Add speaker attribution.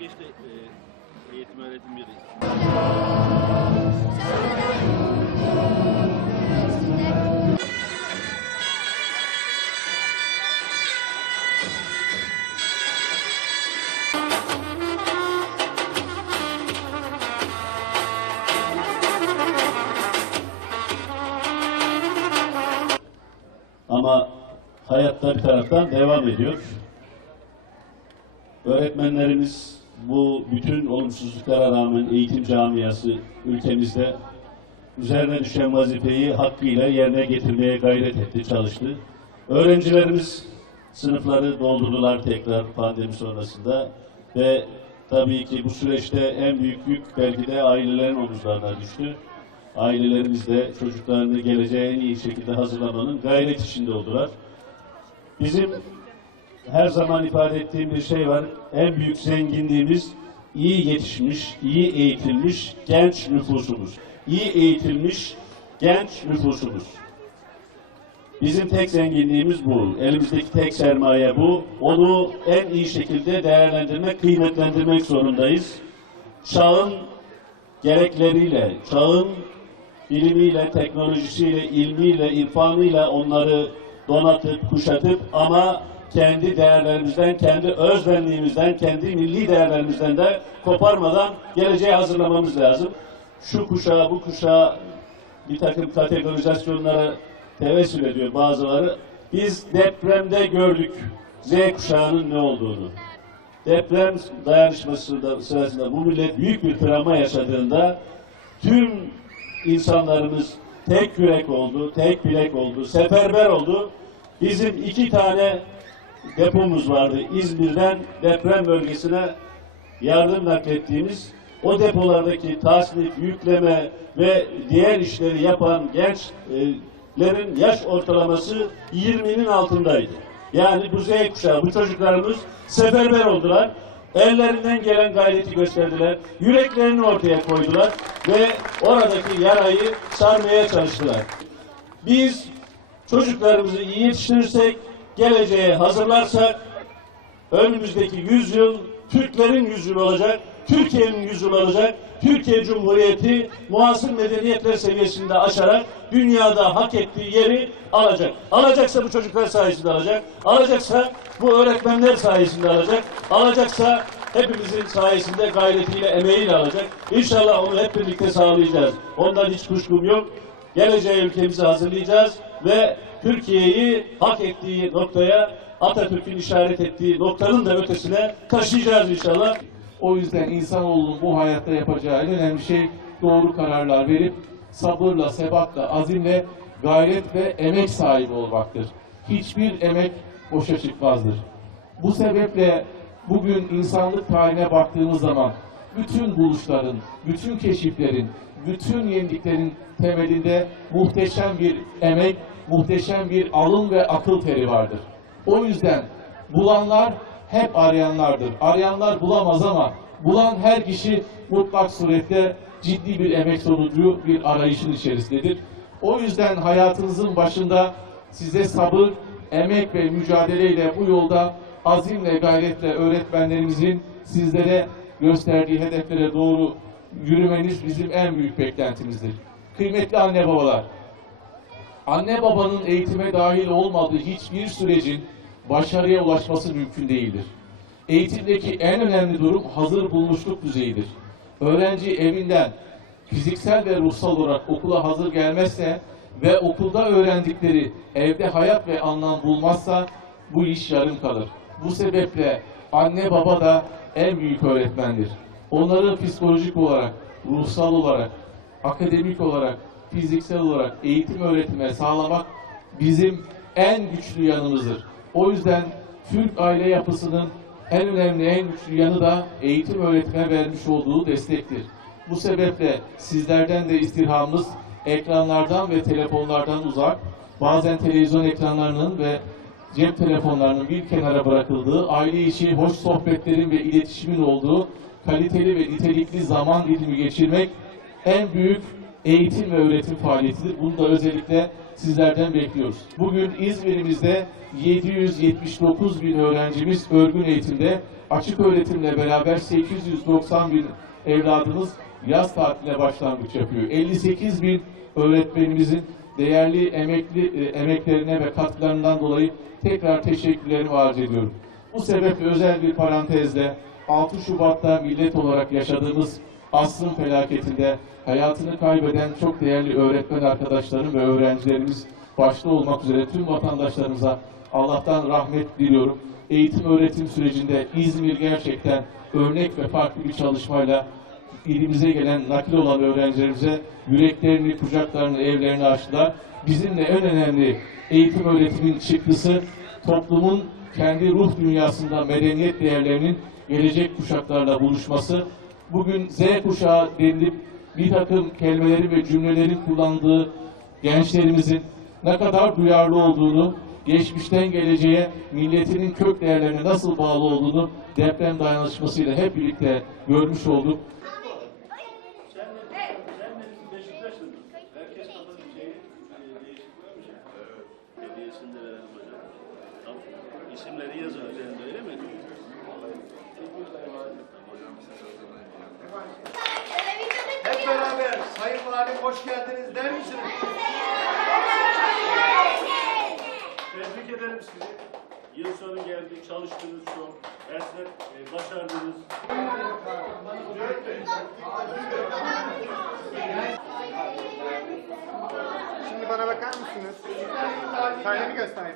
Speaker 1: geçti e, eğitim öğretim biri. Ama hayatta bir taraftan devam ediyor. Öğretmenlerimiz bu bütün olumsuzluklara rağmen eğitim camiası ülkemizde üzerine düşen vazifeyi hakkıyla yerine getirmeye gayret etti, çalıştı. Öğrencilerimiz sınıfları doldurdular tekrar pandemi sonrasında ve tabii ki bu süreçte en büyük yük belki de ailelerin omuzlarına düştü. Ailelerimiz de çocuklarını geleceğe en iyi şekilde hazırlamanın gayret içinde oldular. Bizim her zaman ifade ettiğim bir şey var. En büyük zenginliğimiz iyi yetişmiş, iyi eğitilmiş genç nüfusumuz. İyi eğitilmiş genç nüfusumuz. Bizim tek zenginliğimiz bu. Elimizdeki tek sermaye bu. Onu en iyi şekilde değerlendirmek, kıymetlendirmek zorundayız. Çağın gerekleriyle, çağın bilimiyle, teknolojisiyle, ilmiyle, irfanıyla onları donatıp, kuşatıp ama kendi değerlerimizden, kendi özbenliğimizden, kendi milli değerlerimizden de koparmadan geleceğe hazırlamamız lazım. Şu kuşağı, bu kuşağı bir takım kategorizasyonlara tevessül ediyor bazıları. Biz depremde gördük Z kuşağının ne olduğunu. Deprem dayanışması sırasında bu millet büyük bir travma yaşadığında tüm insanlarımız tek yürek oldu, tek bilek oldu, seferber oldu. Bizim iki tane depomuz vardı. İzmir'den deprem bölgesine yardım naklettiğimiz o depolardaki tasnif, yükleme ve diğer işleri yapan gençlerin yaş ortalaması 20'nin altındaydı. Yani bu Z kuşağı, bu çocuklarımız seferber oldular. Ellerinden gelen gayreti gösterdiler. Yüreklerini ortaya koydular ve oradaki yarayı sarmaya çalıştılar. Biz çocuklarımızı iyi yetiştirirsek, geleceğe hazırlarsak, önümüzdeki yüzyıl Türklerin yüzyılı olacak, Türkiye'nin yüzyılı olacak. Türkiye Cumhuriyeti muasır medeniyetler seviyesinde aşarak dünyada hak ettiği yeri alacak. Alacaksa bu çocuklar sayesinde alacak. Alacaksa bu öğretmenler sayesinde alacak. Alacaksa hepimizin sayesinde gayretiyle, emeğiyle alacak. İnşallah onu hep birlikte sağlayacağız. Ondan hiç kuşkum yok. Geleceğe ülkemizi hazırlayacağız ve Türkiye'yi hak ettiği noktaya Atatürk'ün işaret ettiği noktanın da ötesine taşıyacağız inşallah.
Speaker 2: O yüzden insanoğlunun bu hayatta yapacağı en önemli şey doğru kararlar verip sabırla, sebatla, azimle, gayret ve emek sahibi olmaktır. Hiçbir emek boşa çıkmazdır. Bu sebeple bugün insanlık tarihine baktığımız zaman bütün buluşların, bütün keşiflerin, bütün yeniliklerin temelinde muhteşem bir emek, muhteşem bir alın ve akıl teri vardır. O yüzden bulanlar hep arayanlardır. Arayanlar bulamaz ama bulan her kişi mutlak surette ciddi bir emek sonucu bir arayışın içerisindedir. O yüzden hayatınızın başında size sabır, emek ve mücadeleyle bu yolda azimle, gayretle öğretmenlerimizin sizlere gösterdiği hedeflere doğru yürümeniz bizim en büyük beklentimizdir. Kıymetli anne babalar, anne babanın eğitime dahil olmadığı hiçbir sürecin başarıya ulaşması mümkün değildir. Eğitimdeki en önemli durum hazır bulmuşluk düzeyidir. Öğrenci evinden fiziksel ve ruhsal olarak okula hazır gelmezse ve okulda öğrendikleri evde hayat ve anlam bulmazsa bu iş yarım kalır. Bu sebeple anne baba da en büyük öğretmendir. Onları psikolojik olarak, ruhsal olarak, akademik olarak, fiziksel olarak eğitim öğretime sağlamak bizim en güçlü yanımızdır. O yüzden Türk aile yapısının en önemli, en güçlü yanı da eğitim öğretime vermiş olduğu destektir. Bu sebeple sizlerden de istirhamımız ekranlardan ve telefonlardan uzak, bazen televizyon ekranlarının ve cep telefonlarının bir kenara bırakıldığı, aile içi hoş sohbetlerin ve iletişimin olduğu kaliteli ve nitelikli zaman dilimi geçirmek en büyük eğitim ve öğretim faaliyetidir. Bunu da özellikle sizlerden bekliyoruz. Bugün İzmir'imizde 779 bin öğrencimiz örgün eğitimde, açık öğretimle beraber 890 bin evladımız yaz tatiline başlangıç yapıyor. 58 bin öğretmenimizin değerli emekli e, emeklerine ve katkılarından dolayı tekrar teşekkürlerimi arz ediyorum. Bu sebeple özel bir parantezle 6 Şubat'ta millet olarak yaşadığımız asrın felaketinde hayatını kaybeden çok değerli öğretmen arkadaşlarım ve öğrencilerimiz başta olmak üzere tüm vatandaşlarımıza Allah'tan rahmet diliyorum. Eğitim öğretim sürecinde İzmir gerçekten örnek ve farklı bir çalışmayla ilimize gelen nakil olan öğrencilerimize yüreklerini, kucaklarını, evlerini açtılar. Bizim de en önemli eğitim öğretimin çıktısı toplumun kendi ruh dünyasında medeniyet değerlerinin gelecek kuşaklarla buluşması. Bugün Z kuşağı denilip bir takım kelimeleri ve cümleleri kullandığı gençlerimizin ne kadar duyarlı olduğunu, geçmişten geleceğe milletinin kök değerlerine nasıl bağlı olduğunu deprem dayanışmasıyla hep birlikte görmüş olduk.
Speaker 3: Sayın Valim hoş geldiniz der misiniz?
Speaker 1: Tebrik ederim sizi. Yıl sonu geldi, çalıştınız çok, dersler e, başardınız.
Speaker 3: Şimdi bana bakar mısınız? Sahnemi göstereyim.